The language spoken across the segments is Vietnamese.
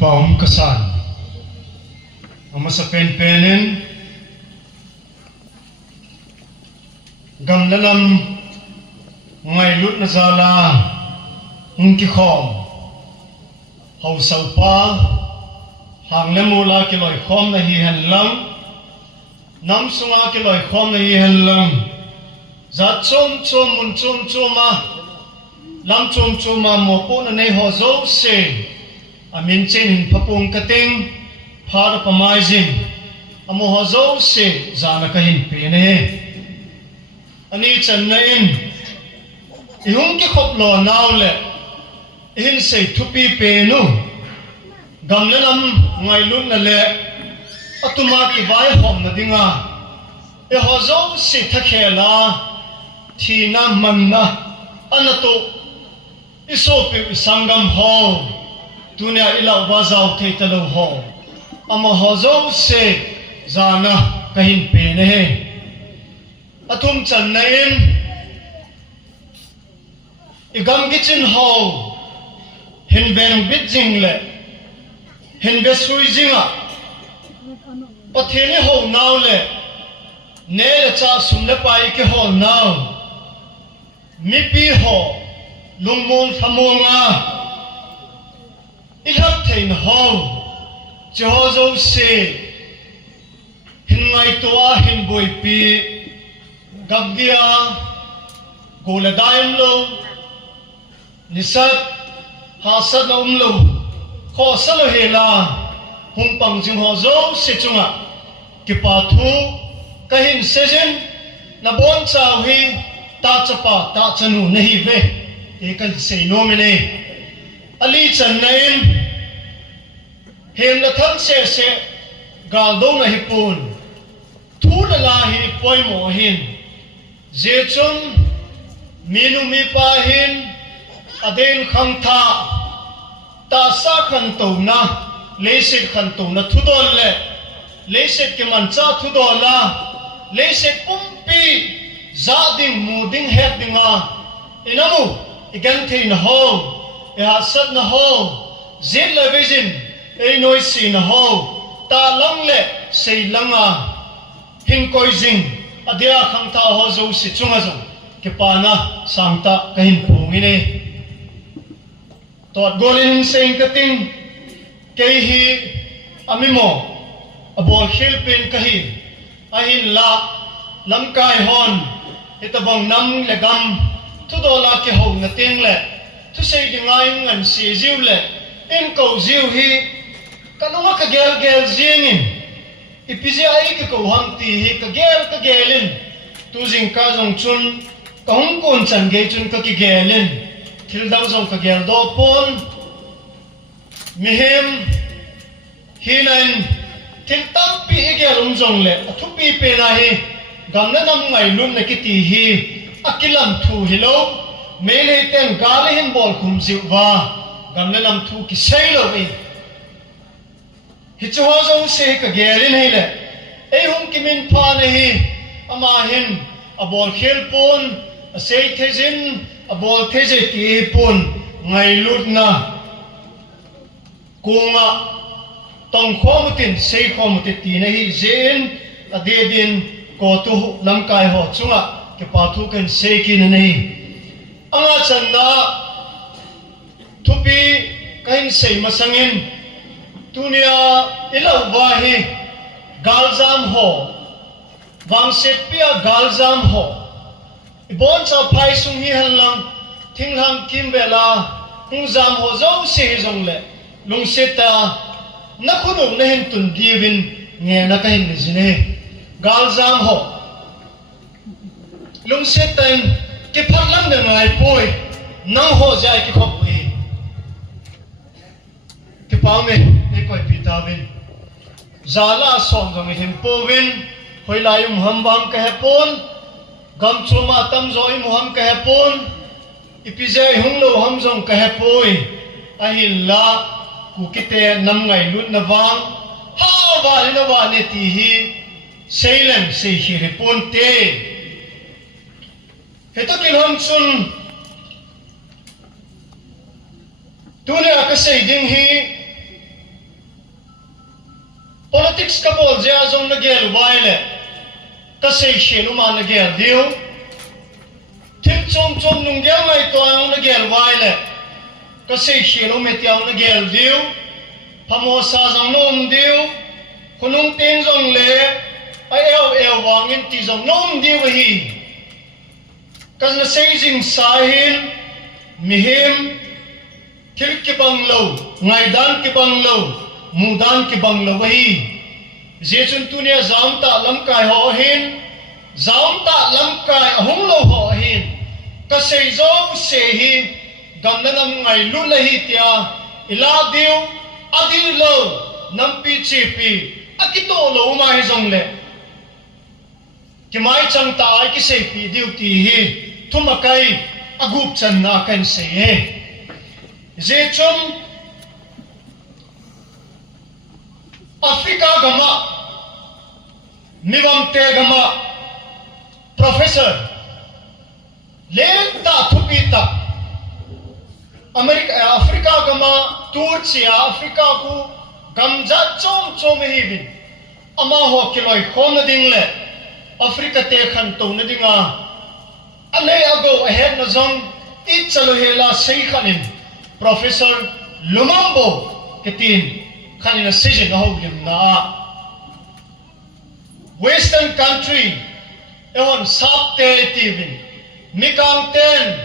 Paum kasan ama sa pen-penin gam nalam ngay lut na zala ngki khom hau sau pa hang lemula ki loi khom na hi han lam nam sunga ki loi khom na hi han lam za chom chom mun chom choma lam chom choma mo po na nei ho zo se amin chen papung kating phar pamaizin amo ho zo se zana kahin pe ne ani chan na in ihung ki khop lo naw le in sei thupi pe nu gamle nam ngai lun na le atuma ki vai hom na dinga e ho zo se thakhela thina manna anato isope isangam ho dunia ilau bazau te talo ho ama ho zo se zana kahin pe ne he atum chan na in igam gichin ho hin ben bitjing le hin be sui jinga pathene ho naw le ne le cha sum le pai ke ho naw mi pi ho lungmon thamonga ilham thein ho jozo se hin ngai to a hin boi pi gabgia goladaim lo nisat hasad lo umlo kho salo hela hung pang jing ho zo se chunga ki pa thu kahin sejen na bon chau hi ta chapa ta chanu nahi ve e kan sei no mene ali chan nain hem la tham se gal dong na hi pun thu la la hi poi mo hin je chun minu mi pa hin aden kham tha ta sa khan to na le se khan to na thu don le le se ke man cha thu do la le se kumpi za ding mu ding het dinga inamu igan thein ho e ha sat na ho zin la vision e noi si na ho ta lang le sei langa hin koi jing adia kham tha ho zo si chunga zo ke pa na sangta kahin phungi ne tot golin sing kating ke hi amimo abol khil pen kahi ahin la lam kai hon itabong nam le gam thu do la ke ho na teng le thu sei dingai ngan si jiu le in ko jiu hi kanunga ka gel jingin ipizia ai ka ko hang ti hi ka gelin tu jing ka jong chun ka hung kon chan ge chun ka ki gelin thil dang jong ka gel do pon mihem hinan thil tam pi hi gelum jong le thu pi pe na hi gamna nam ngai lum na ki ti hi akilam thu hilo mele ten gale hin bol kum jiwa gamna nam thu ki sei lo bi hi chuwa jong se ka gelin hi le ei hum ki min pha na hi ama hin abol khel pon sei thejin abol theje ti pon ngai lut na kunga tong khomutin sei khomutin ti na hi zen adedin ko tu lam kai ho chunga ke pa thu kan sei kin nei anga channa thupi kain sei masangin tunia ila wahi galzam ho wangset pia galzam ho ibon cha phai sung hi halang thinglang kimbela hungzam ho zo se jong le lungseta na khunung na hin tun diwin nge na kain ni jine galzam ho lungseta ke phatlang na ngai poi nang ho jai ki khop wi ke paume e koi pitawin zala som jong hin povin hoilayum hambam ka hepon gam chuma tam zoi muham ka hepon ipizai hunglo ham jong ka hepoi ahin la ku kite nam ngai lut na wang ha ba na wa ne ti hi seilam sei hi repon te heto kin ham chun tunia ka sei ding hi politics ka bol je azong na gel vai le ka sei shenu ma na gel diu thil chom chom nung gel ngai to ang na gel vai le ka sei shenu me tiang na gel diu phamo sa jong nom diu khunung teng jong le ai eo wangin ti jong nom diu hi ka na sei jing sa hin mihim thil ki bang lo ngai dan ki bang lo mudan ki bang lo hi je chun tu ne zam ta lam kai ho hin zam ta lam kai hung lo ho hin ka sei zo se hi gam na nam ngai lu la hi tia ila diu adi lo nam pi chi pi akito lo ma hi jong le ki mai chang ta ai ki sei pi diu ti hi thuma kai agup chan na kan sei he je chum Africa gama miwam te gama professor lenta thupita Africa gama Turcia Africa ku gamja chom chom hibin ama ho kiloi khon ding le Africa te khan to na dinga ane ago ahead na zong it chalo hela sei khanin professor Lumumbo ketin khanina season ho lim na western country ehon sapte tivin mikang ten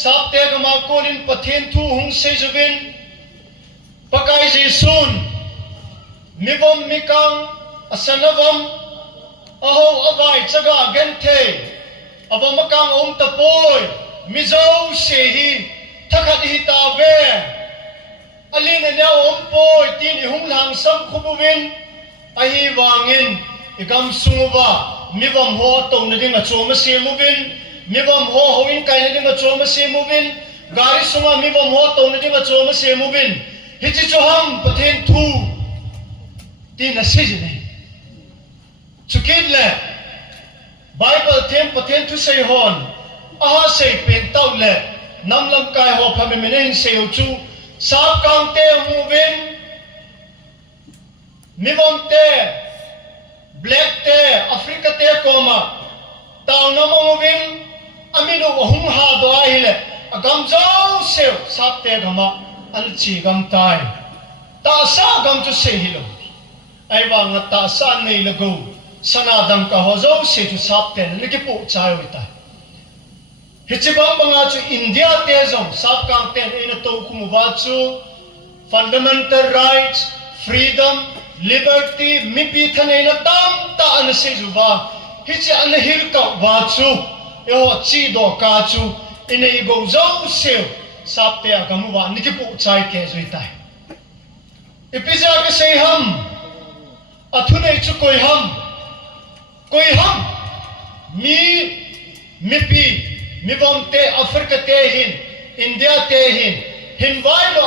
sapte gama konin pathen thu hung sejubin pakai ji sun mivom mikang asanavam aho avai chaga gente avamakang tapoi mizo sehi thakhat hi ta ve alina nya poi tin hung lang sam khubuvin ahi wangin igam sumuba mivam ho tong na ding a choma semuvin mivam ho hoin kai na ding a choma semuvin gari suma mivam ho tong na ding a choma semuvin hichi choham pathen thu tin a sijine chukidle bible them pathen thu sei hon aha sei pen tau le namlam kai ho phame menen sei chu sap kang te moving mivom te black te Africa te koma tau na moving amino hung ha do ahile agam jau seo sap te gama al chi gam tai ta sa gam chu sei hilo ai wa nga ta sa nei lago sana dam ka ho zo se chu sap te ne ki pu chai oi ta hichibang banga chu India te zong sap kang ten ina to kumuba chu fundamental rights freedom liberty mipi thane na tam ta an se juba hichi an hil ka wa chu yo chi do ka chu ina I go zo se sap te agamu wa niki pu chai ke zui tai ipija ke sei ham athune chu koi ham mipi mivom te Africa te hin India te hin vai lo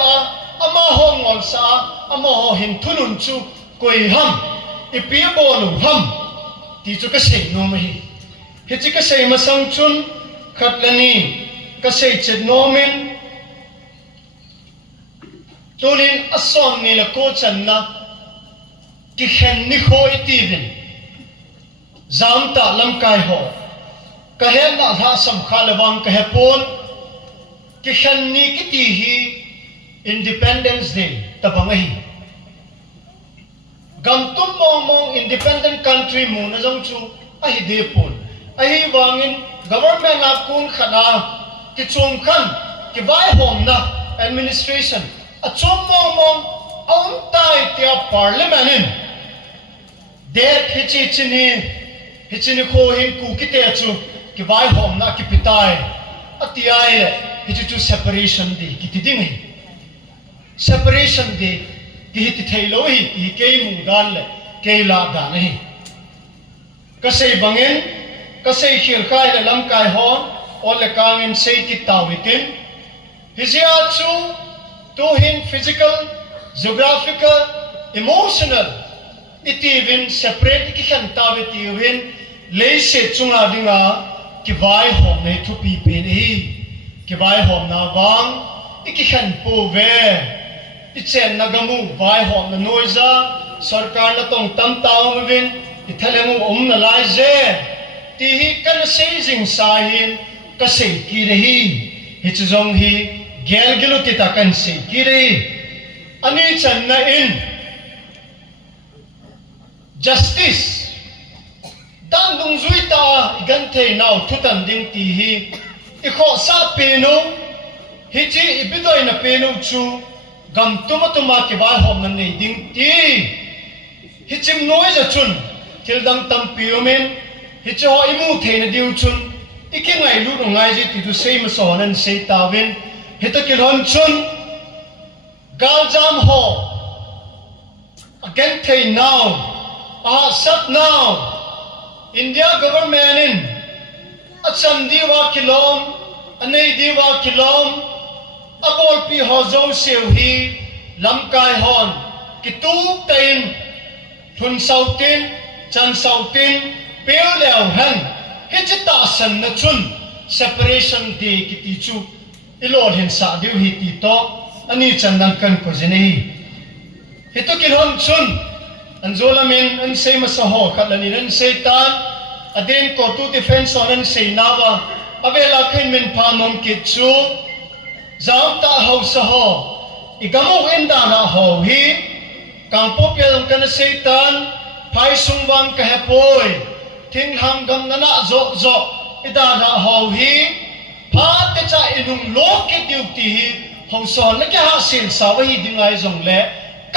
ama ho ngol sa ama ho hin thunun chu koi ham ipi bolu ham ti chu ka sei no mai hi chi ka sei ma sang chun khatlani ka sei chet no min tulin asom ni la ko chan na ki khen ni khoi ti vin zam ta lam kai ho kahen na tha sam khalawang kahepon ki khanni ki ti hi Independence Day tabangahi gam tum mong independent country mo na jong chu ahi de pon ahi wangin government na kun khana ki chom khan ki vai hom na administration a chom mong on tai tia parliament in de hichini ko hin ku ki te chu ki vai hom na ki pitai atiai hichu chu separation di ki tiding separation di ki hit thailo hi ki ke mu dal le ke la da nahi ka sei bangin ka sei khir khai le lam kai hon ol le kangin sei ki tawitin hizia chu to hin physical geographical emotional itivin separate ki khan tawiti win le se chunga dinga ki vai hom nei thu pi pe ni ki vai hom na wang iki khan pu ve ichen nagamu vai hom na noiza sarkar na tong tam tao mavin ithalemu na lai je ti hi kan sei jing sahin ka sei ki rehi hi chong hi gel gilu ti ta kan sei ki rehi ani chan na in justice dan dung zui ta igan the nau thutan ding ti hi ikho sa pe no hi chi ibidoi na pe no chu gam tuma ki bai hom nan nei ding ti hi chim noi ja chun thil dang tam piumen hi cho imu the na diu chun iking ngai lu no ngai ji ti tu sei ma so nan sei ta wen hi ta ki hon chun gal jam ho again the now sat now India government in acham diwa kilom anei diwa kilom abol pi hozo seu hi lamkai hon kitu tain thun sautin chan sautin peu leo han hechita san na chun separation day kiti chu ilol hin sa diu hi ti to ani chan dang kan ko jene hitu kilon chun anzolamin an say masaho kalani nan seitan adin ko to defense on an say nawa avela khin min phanom kitchu zamta hausa ho igamo enda na ho hi kangpo pyang kan seitan phai sungwang ka hepoi thing ham gam nana zo zo ida na ho hi pha te cha inung lo ke duty hi hausa na ke ha sin sa wa hi dingai jong le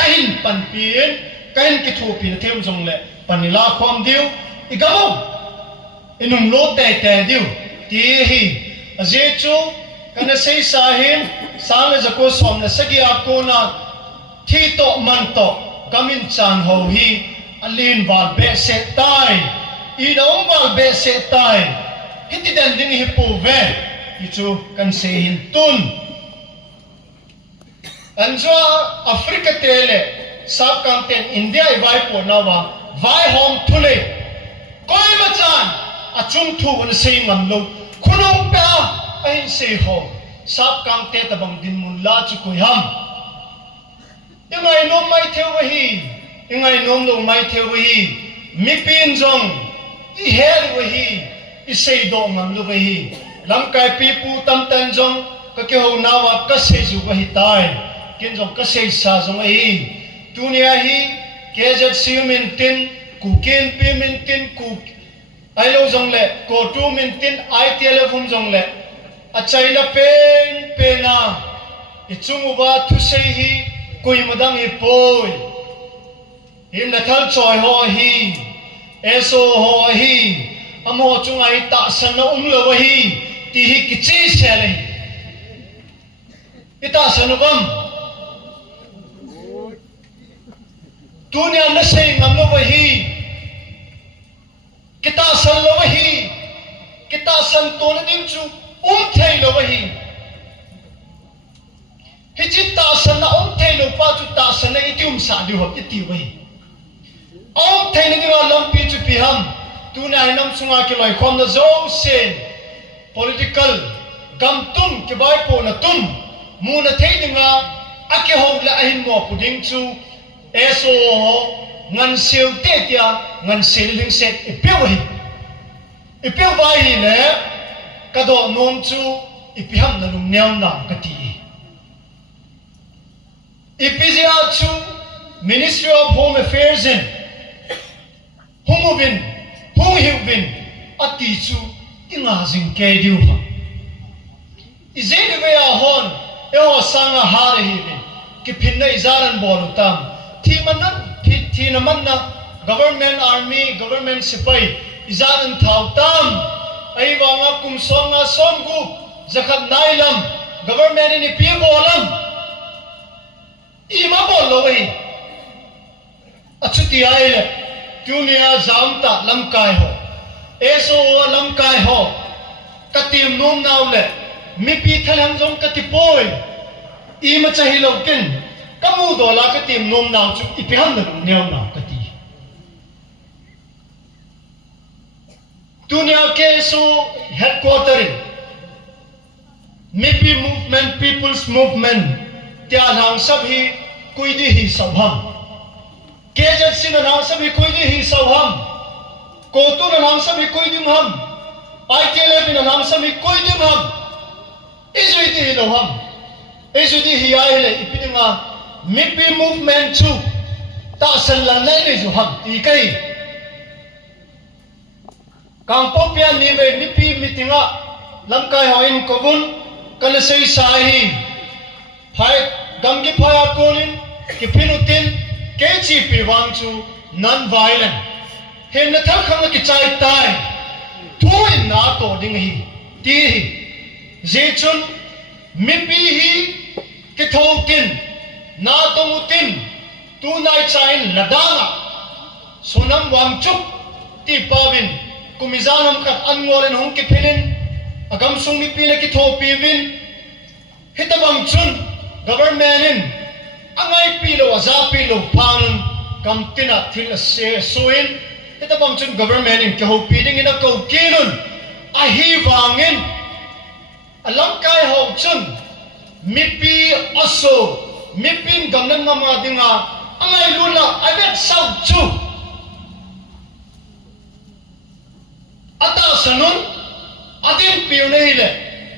kahin pan pin kain ki thu pin them jong le panila khom diu igamo inum lo te te diu ti hi aje chu kana sei sahin sang le jako som na sagi ako na thi to man to gamin chan ho hi alin wal be se tai I dong wal be se tai hiti den ding hi pu ve hi chu kan se hin tun anjwa afrika tele sub content India vai po nawa vai hom thule koi machan achung thu an sei ngam lo khunong pa ai sei ho sub content tabang din mun la chu koi ham ingai nom mai theo hi ingai nom no mai theo hi mi pin jong I her hi I sei do ngam lo hi lam kai pi pu tam tan jong ka ke ho nawa ka sei ju hi tai kin jong ka sei sa jong hi dunia hi kejet siu mintin ku ken pe mintin ku ai lo jong le ko tu mintin ai telephone jong le a china pen pe na I chung ba thu sei hi koi madang hi poi him na thal choi ho hi eso ho hi amo chung ai ta san na lo hi ti hi ki chi se le ita san bam dunia na sei ngam lo hi kita san lo hi kita san to na dim chu thei lo hi hi chi ta san na thei lo pa chu ta san na itium sa di ho iti hi thei na ni lam pi chu pi ham dunia nam sunga ki loi khom na zo sen political gam tum ki bai po na tum mu na thei dinga ake hom la hin mo puding chu eso ngan siêu te tia ngan sil ling set ipeu bai le ka do nom chu ipiham na lung nyam na ka ti ipizia chu Ministry of Home Affairs in humubin humhibin ati chu inga jing ke diu ha izeni ve a hon eo sanga ha hi ki phinna izaran bolu tam thi na man na government army government sipai izan thau tam ai wanga kum songa somgu zakhat nailam government ni pi bolam ima bolo wei achuti ai le tunia zamta lamkai ho eso lamkai ho katim num naw le mi pi thalam jong katipoi ima chahi lokin kamu dola ka tim nom naw chu ipiham na nyaw na kati dunia ke so headquarter mipi movement people's movement tia hang sab hi kuidi hi sabham KZ sin na sa mi koi ni hi sau ham ko tu na nam sa mi koi dim ham ITLF na nam sa mi koi dim ham izui ti lo ham izui ti hi ai le ipidinga mipi movement chu ta san la nai le ju ham ti kai kang popia ni me mipi mitinga lam kai ho in kovun kana sei sai phai gam gi phaya konin ki pinutin kechi pi wang chu non violent hem na thak khang ki chai tai thuin na to ding hi ti hi je chun mipi hi ki thokin na to mutin tu nai chain ladanga sonam wam chup ti pawin kumizanam kat angolen hong ki phinin agam sung mipi le ki tho pi win hitabam chun government in angai pilo aza pilo panun kam tina thil se soin hitabam chun government in ke ho piding in a ko kinun a hi wangin alam kai ho chun mipi aso mipin gamnan mama dinga angai lula avet sau chu ata sanun adin piu nei le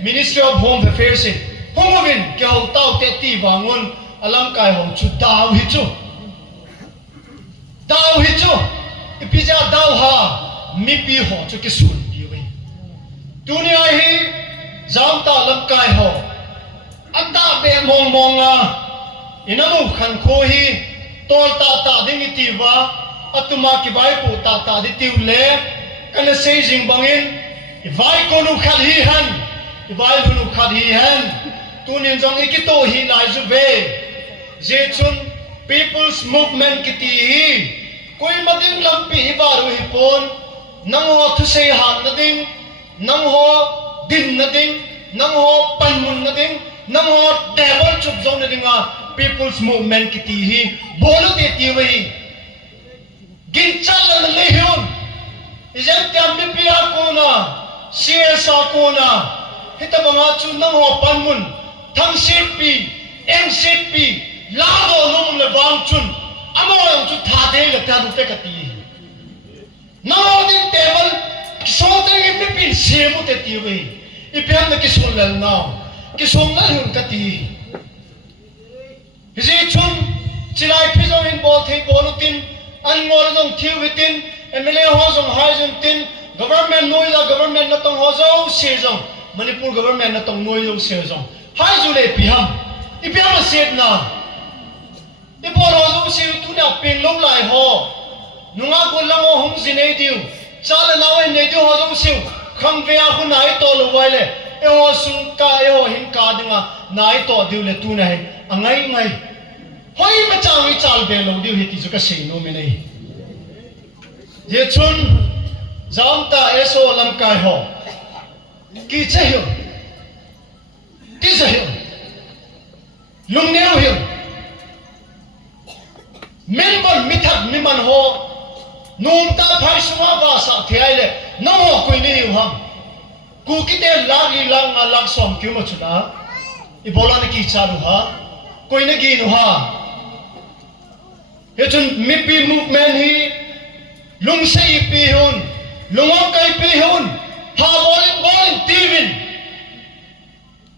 Ministry of Home Affairs in Homovin ke ho tau te ti wangun alam kai ho chu dau hi chu ipija dau ha mi pi ho chu ki sun pi we dunia hi zam ta lam kai ho anda be mong mong a inamu khan kho hi tol ta ding ti wa atuma ki bai pu ta di tiu le kana sei jing bangin vai ko nu khat hi han vai nu khat hi han tunin jong ikito hi lai zu ve je chun people's movement kiti hi koi mading lampi hi baru hi pon nang ho thu sei ha na ding nang ho din na ding nang ho pan mun na ding nang ho devil chup zone na dinga people's movement kiti hi bolu te ti we gin chal na le hyun ijem tam mi pia ko na CSA ko na hitabanga chu nang ho pan mun thang sit pi em sit pi la do nong le bang chun amo ang chu tha de le ta du te ka ti na din table so te mi pin se mu te ti we I pian na ki sun lel na ki sun na hun ka ti hi chun chilai phi in bol thei bolutin an ngol jong thiu witin MLA ho jong hai jong tin government noi la government na tong ho zo se jong Manipur government na tong noi jong se jong hai ju le pi ham I pian na set na I bol ho jong se tu na pin lo lai ho nunga ko lang ho hum jinei diu chala na we nei diu ho jong se khang ve a khu nai to lo wai le e ho sun ka e ho hin ka dinga nai to diu le tu na hai angai ngai hoi ma chang I chal be lo diu hi ti ju ka sei no me nei ye chun zam ta eso lam kai ho ki che hiu ti che hiu lung neu hiu men bon mi thak mi man ho num ta phai suma ba sa thai le no ho koi ni hiu ham ku ki te lag li lang nga lag som kyu ma chuna I bola ni ki chalu ha koi na gi nu ha ye chun mi pi movement hi lung sei pi hun lungom kai pi hun ha bolin tivin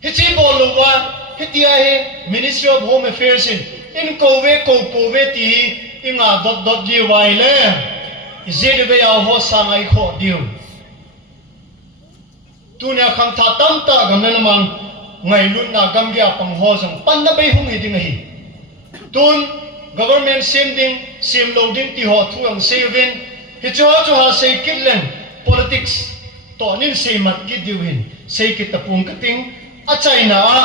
hi chi bolu wa hi ti a hi Ministry of Home Affairs in ko po ve ti inga dot di wai le zed be ya ho sangai kho diu tunia khang tha tam ta gam na mang ngai lun na gam gya pang ho jong pan na bei hung hi ding hi tun government sem loading ti ho thu ang seven hi cho ha sei kitlen politics to nin sei mat ki diu hin sei ki tapung ka ting a China a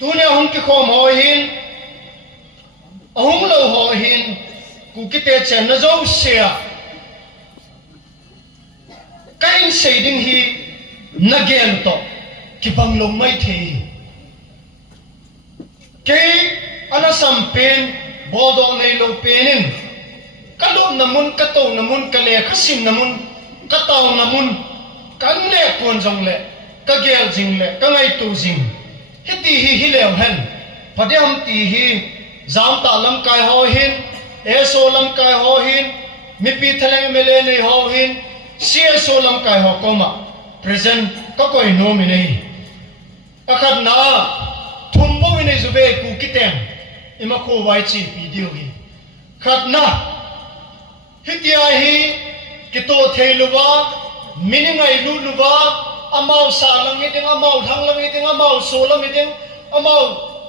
tunia hung ki khom ho hin ahung lo ho hin ku ki te chen na zo sia kain sei ding hi na gen to ki bang lo mai the ke ana sampen bodo nei lo penin kalu namun kato namun kale khasim namun kataw namun kanle kon jong le kagel jing le kangai tu jing hiti hi hilem hen padam ti hi zam ta lam kai ho hin e so lam kai ho hin mi pi thaleng mele nei ho hin sia so lam kai ho koma present ka koi no mi nei akhat na thumbo mi nei zube ku kitem ima ko wai chi video hi khat na hitia hi kito theiluwa miningai lu luwa amau sa lang hi ding amau thang lang hi ding amau so lang hi ding amau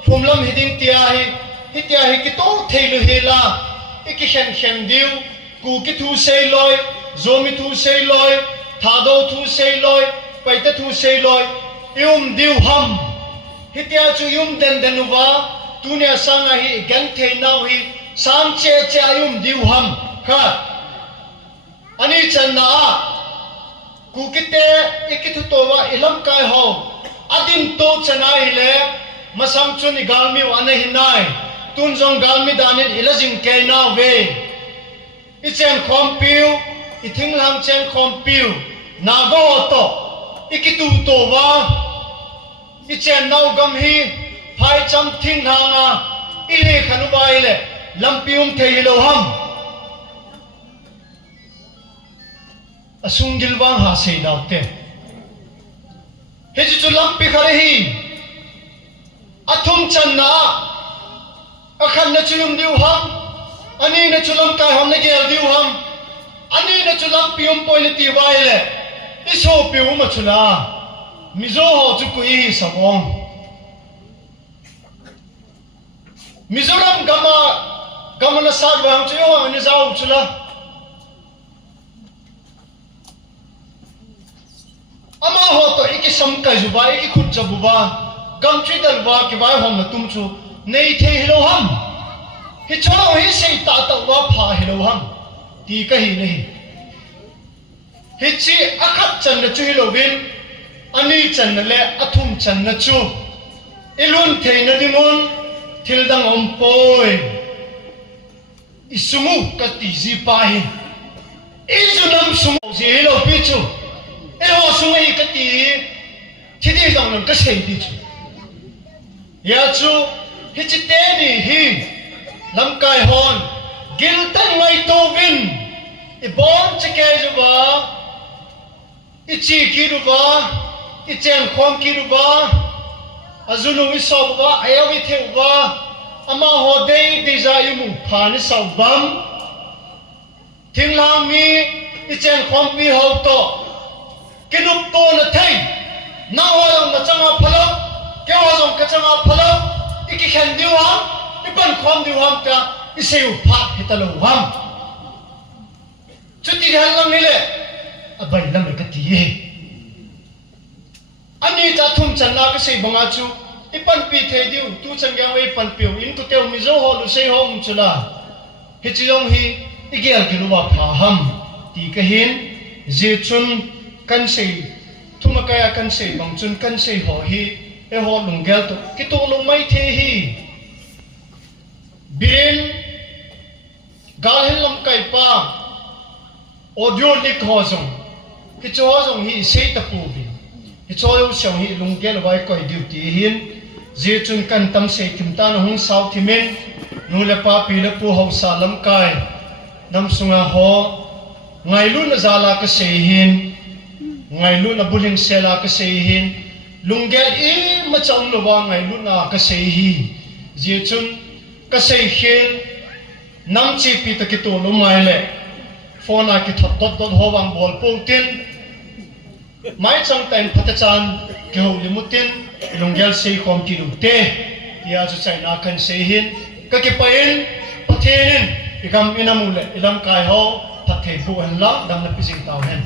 phum lam hi ding tia hi hitia hi kito theilu hela iki khen diu ku ki thu sei loi zomi thu sei loi thado thu sei loi paita thu sei loi diu ham hitia chu den denuwa tunia sanga hi gan thei nau hi sam che diu ham kha ani channa ku kite ikithu towa ilam kai ho adin to chana ile masam chuni galmi wana hinai tunjong galmi danin ilajing ke na we ichen kompiu ithinglam chen kompiu nago to ikitu towa ichen nau gam hi phai cham thinglanga ile khanuba ile lampium theilo ham asungil wang ha sei daute heju chu lampi khare hi athum channa akhan na chulum diu ham ani na chulam kai ham na gel diu ham ani na chulam pium poile ti waile iso piu ma chula mizo ho chu kui sabong mizoram gama na sad wang chu yo ani zau chula ama ho to iki sam kai zuba iki khut jabuba gam tri dal ba ki bai hom na tum chu nei the hilo ham hi cholo hi sei ta ta wa pha hilo ham ti ka hi nei hi chi akhat chan na chu hilo bin ani chan na le athum chan na chu ilun the na dingon thil dang om poi isumu ka ti ji pa hi izunam sum ji hilo pi chu e ho sungai ka ti thidi dang nam ka sei ti chu ya chu hi chi te ni hi lam kai hon gil tan ngai to win i bon che ke ju ba i chi ki ru ba i chen khom ki ru ba azunu wi so ba ayo wi the ba ama ho dei de za yu mu pha ni sau bam thing lang mi i chen khom pi ho to kinup to na thai na wa na changa phalo ke wa jong ka changa phalo iki khan diu ham ipan khom diu ham ka iseu phat hitalo ham chuti hal lang ni le abai lam ka ti ye ani ta thum channa ka sei banga chu ipan pi the diu tu changyang wei pan piu in tu teu mi zo ho lu sei ho um chula hi chiyong hi igel ki ruwa pha ham ti ka hin je chun kan sei thuma kaya kan sei bang chun kan sei ho hi e ho lung gel to ki to lung mai the hi bin gal hin lam kai pa audio lik ho jong ki cho jong hi sei ta pu bi ki cho yo shong hi lung gel wai koi duty hin je chun kan tam sei thim ta na hung sau thimen nu le pa pi le pu ho sa lam kai nam sunga ho ngai lu na zala ka sei hin ngai lu na buling sela ka sei hin lunggel i ma chong lo wa ngai lu na ka sei hi je chun ka sei khel nam chi pi ta ki to lo mai le phone a ki thot dot dot ho wang bol pong tin mai chang tan phata chan ki ho limutin lunggel sei khom ki lu te tia chu chai na kan sei hin ka ki pain pathen ikam inamule ilam kai ho pathe bu an la dam na pising taw hen